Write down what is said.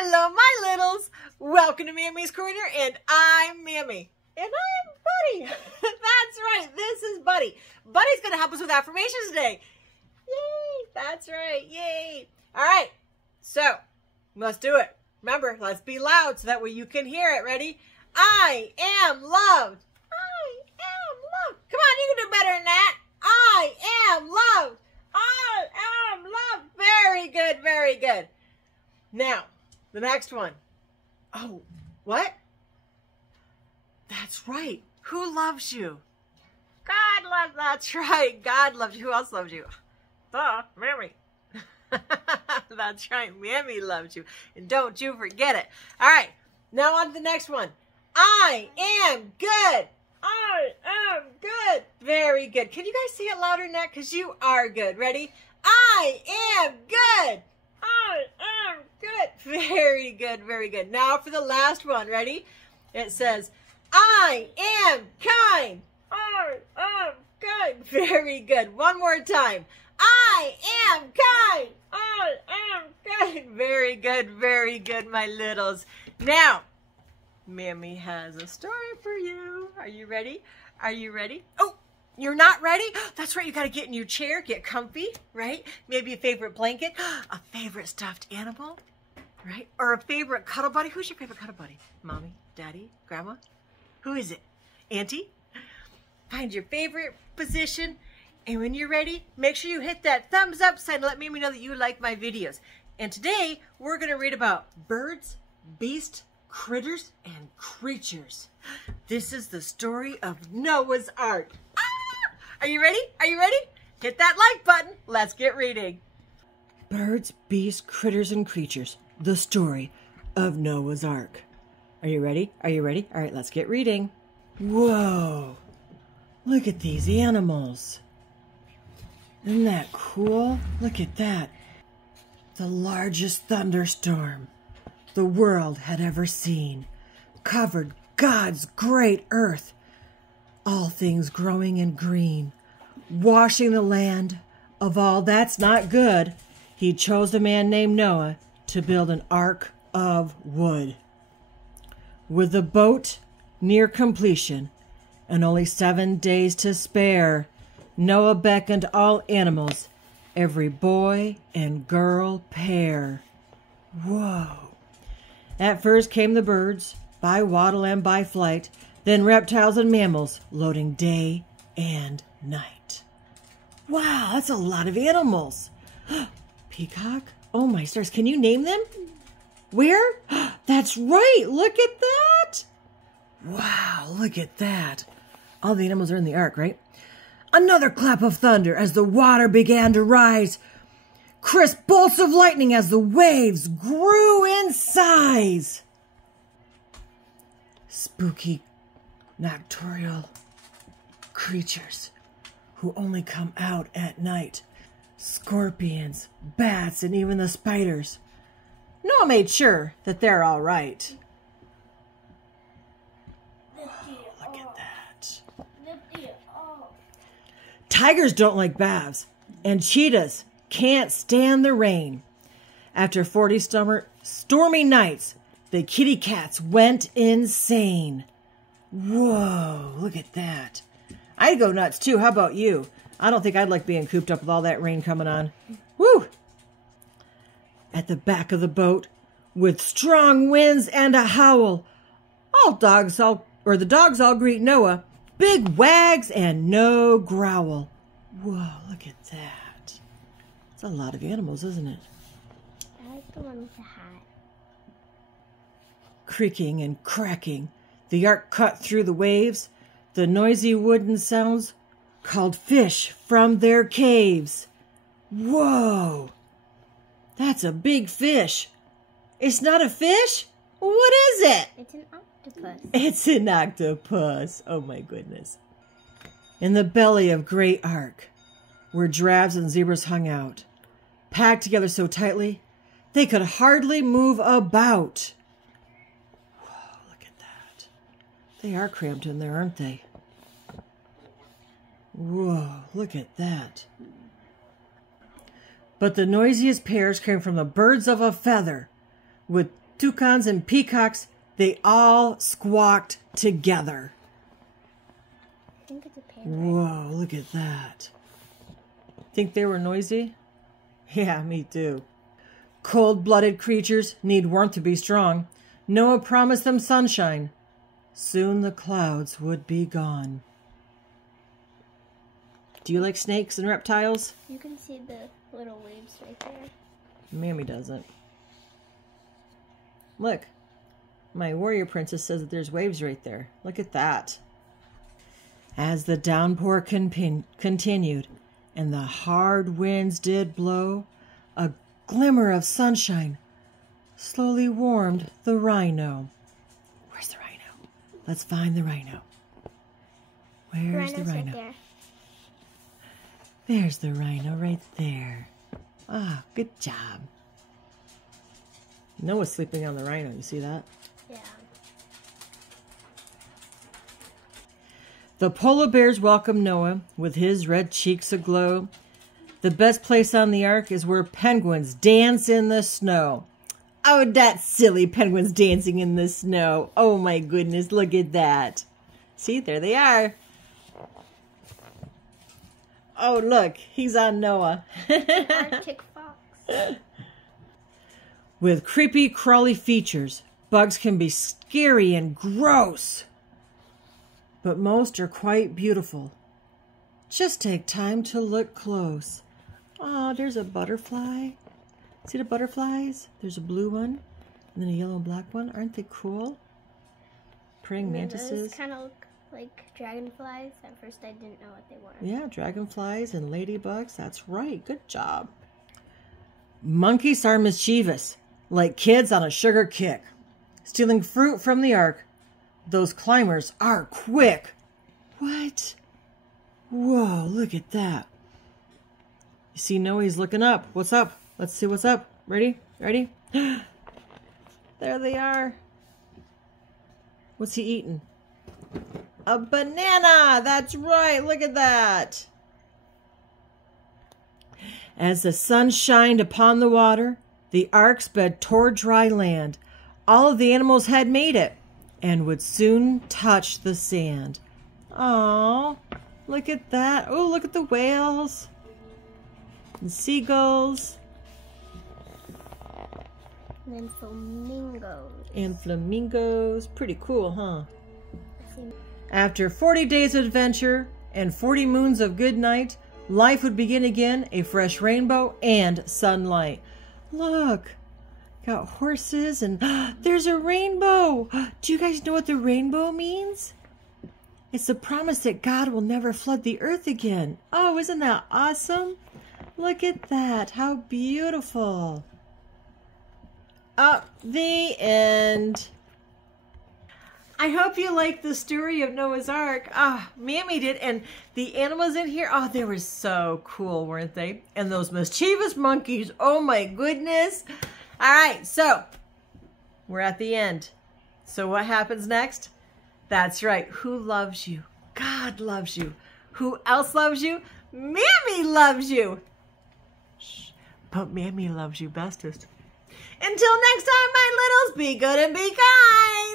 Hello, my littles. Welcome to Mammy's Corner, and I'm Mammy. And I'm Buddy. That's right, this is Buddy. Buddy's going to help us with affirmations today. Yay, that's right, yay. All right, so let's do it. Remember, let's be loud so that way you can hear it. Ready? I am loved. I am loved. Come on, you can do better than that. I am loved. I am loved. Very good, very good. Now, the next one. Oh, what? That's right. Who loves you? God loves, that's right. God loves you. Who else loves you? Duh, Mammy. That's right. Mammy loves you. And don't you forget it. All right. Now on to the next one. I am good. I am good. Very good. Can you guys say it louder than that? Because you are good. Ready? I am good. I am good. Very good. Very good. Now for the last one. Ready? It says, I am kind. I am kind. Very good. One more time. I am kind. I am kind. Very good. Very good, my littles. Now, Mammy has a story for you. Are you ready? Are you ready? Oh, you're not ready? That's right. You got to get in your chair, get comfy, right? Maybe a favorite blanket, a favorite stuffed animal, right? Or a favorite cuddle buddy. Who's your favorite cuddle buddy? Mommy, Daddy, Grandma? Who is it? Auntie? Find your favorite position. And when you're ready, make sure you hit that thumbs up sign to let Mammy know that you like my videos. And today, we're going to read about birds, beasts, critters, and creatures. This is the story of Noah's Ark. Ah! Are you ready? Are you ready? Hit that like button. Let's get reading. Birds, beasts, critters, and creatures. The story of Noah's Ark. Are you ready? Are you ready? All right, let's get reading. Whoa. Look at these animals. Isn't that cool? Look at that. The largest thunderstorm the world had ever seen covered God's great earth, all things growing and green, washing the land of all that's not good. He chose a man named Noah to build an ark of wood. With the boat near completion and only 7 days to spare, Noah beckoned all animals, every boy and girl pair. Whoa. At first came the birds, by waddle and by flight, then reptiles and mammals, loading day and night. Wow, that's a lot of animals. Peacock? Oh my stars, can you name them? Where? That's right, look at that. Wow, look at that. All the animals are in the ark, right? Another clap of thunder as the water began to rise. Crisp bolts of lightning as the waves grew in size. Spooky, nocturnal creatures who only come out at night. Scorpions, bats, and even the spiders. Noah made sure that they're all right. Whoa, look at that. Tigers don't like baths, and cheetahs can't stand the rain. After 40 stormy nights, the kitty cats went insane. Whoa, look at that. I'd go nuts too. How about you? I don't think I'd like being cooped up with all that rain coming on. Woo! At the back of the boat, with strong winds and a howl, the dogs all greet Noah, big wags and no growl. Whoa, look at that. It's a lot of animals, isn't it? I like the one with the hat. Creaking and cracking, the ark cut through the waves. The noisy wooden sounds called fish from their caves. Whoa! That's a big fish. It's not a fish? What is it? It's an octopus. It's an octopus. Oh my goodness. In the belly of great ark, where giraffes and zebras hung out, packed together so tightly, they could hardly move about. Whoa, look at that. They are cramped in there, aren't they? Whoa, look at that. But the noisiest pairs came from the birds of a feather, with toucans, and peacocks, they all squawked together. I think it's a panda. Whoa, look at that. Think they were noisy? Yeah, me too. Cold-blooded creatures need warmth to be strong. Noah promised them sunshine. Soon the clouds would be gone. Do you like snakes and reptiles? You can see the little waves right there. Mammy doesn't. Look, my warrior princess says that there's waves right there. Look at that. As the downpour continued and the hard winds did blow, a glimmer of sunshine slowly warmed the rhino. Where's the rhino? Let's find the rhino. Where's the rhino? Right there. There's the rhino right there. Ah, good job. Noah's sleeping on the rhino. You see that? Yeah. The polar bears welcome Noah with his red cheeks aglow. The best place on the ark is where penguins dance in the snow. Oh, that silly penguins dancing in the snow. Oh my goodness, look at that. See, there they are. Oh, look, he's on Noah. Arctic fox. With creepy, crawly features, bugs can be scary and gross. But most are quite beautiful. Just take time to look close. Oh, there's a butterfly. See the butterflies? There's a blue one and then a yellow and black one. Aren't they cool? Praying mantises. Those kind of look like dragonflies. At first I didn't know what they were. Yeah, dragonflies and ladybugs. That's right. Good job. Monkeys are mischievous, like kids on a sugar kick. Stealing fruit from the ark. Those climbers are quick. What? Whoa, look at that. You see Noah, he's looking up. What's up? Let's see what's up. Ready? Ready? There they are. What's he eating? A banana! That's right, look at that. As the sun shined upon the water, the ark sped toward dry land. All of the animals had made it and would soon touch the sand. Oh, look at that. Oh, look at the whales and seagulls. And then flamingos. And flamingos. Pretty cool, huh? After 40 days of adventure and 40 moons of good night, life would begin again, a fresh rainbow and sunlight. Look, got horses and there's a rainbow. Do you guys know what the rainbow means? It's the promise that God will never flood the earth again. Oh, isn't that awesome? Look at that. How beautiful. The end. I hope you liked the story of Noah's Ark. Mammy did. And the animals in here, they were so cool, weren't they? And those mischievous monkeys, oh my goodness. All right, so we're at the end. So what happens next? That's right. Who loves you? God loves you. Who else loves you? Mammy loves you. Shh, but Mammy loves you bestest. Until next time, my littles, be good and be kind.